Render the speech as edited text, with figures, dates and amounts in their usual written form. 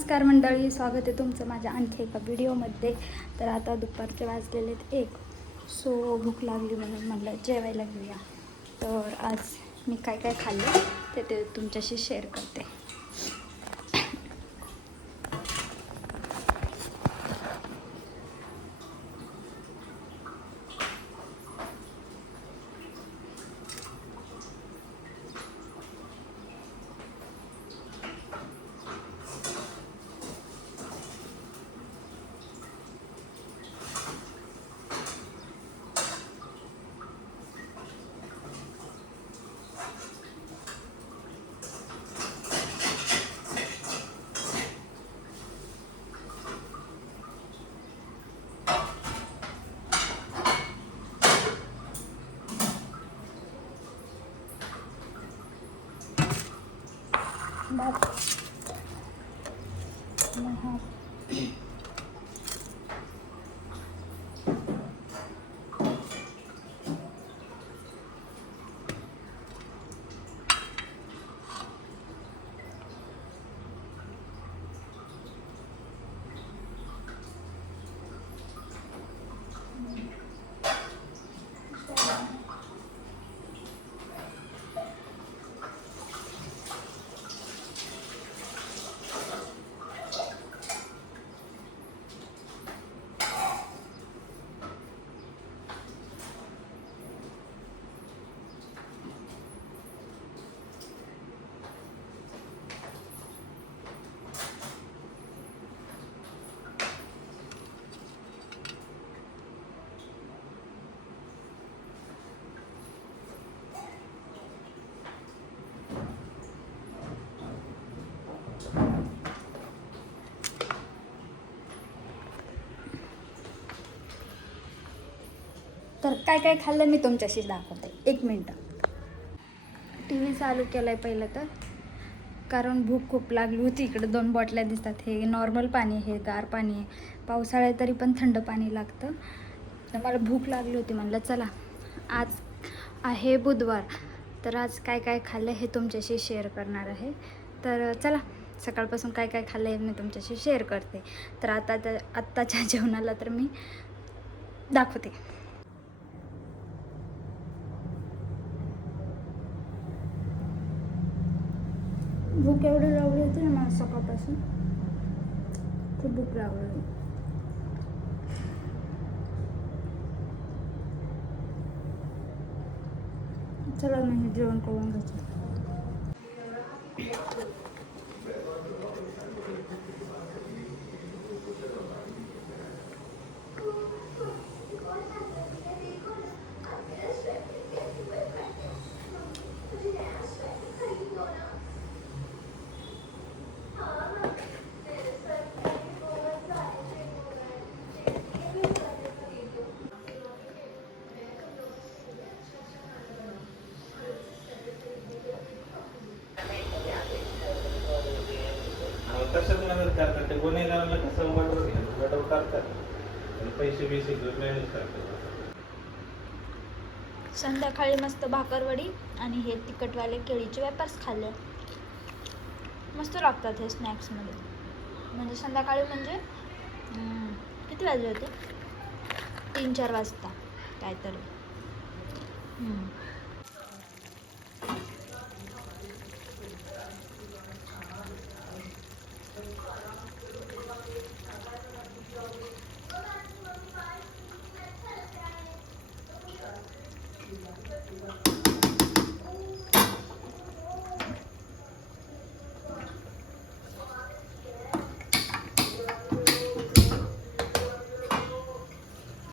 नमस्कार मंडळी, स्वागत आहे तुमचं माझ्या आणखी एका व्हिडिओमध्ये. तर आता दुपारचे वाजलेले आहेत 1, सो भूक लागली म्हणून म्हटलं जेवायला घेऊया. तर आज मी काय काय खाल्लं ते तुमच्याशी शेअर करते. तर काय काय खाल्लं मी तुमच्याशी दाखवते. 1 मिनटं. TV चालू केलं आहे पहिलं तर, कारण भूक खूप लागली होती. इकडे 2 बॉटल्या दिसतात. हे नॉर्मल पाणी, हे गार पाणी आहे. पावसाळ्यात तरी पण थंड पाणी लागतं. तर मला भूक लागली होती, म्हणलं चला आज आहे बुधवार, तर आज काय काय खाल्लं हे तुमच्याशी शेअर करणार आहे. तर चला सकाळपासून काय काय खाल्लं हे मी तुमच्याशी शेअर करते. तर आत्ताच्या जेवणाला तर मी दाखवते. भूक एवढी लागली होती ना मला सकाळपासून, खूप भूक लागली. चला मी जेवण करून घेते. कसं मदत करतात ते गुन्हेगारांना, कसं मदत करतात आणि पैसे बिसे घेऊन मॅनेज करतात. संध्याकाळी मस्त भाकरवडी आणि हे तिखटवाले केळीचे वेपर्स खाल्ले. मस्त लागतात हे स्नॅक्समध्ये. म्हणजे संध्याकाळी म्हणजे किती वाजले होते, 3-4 वाजता काहीतरी.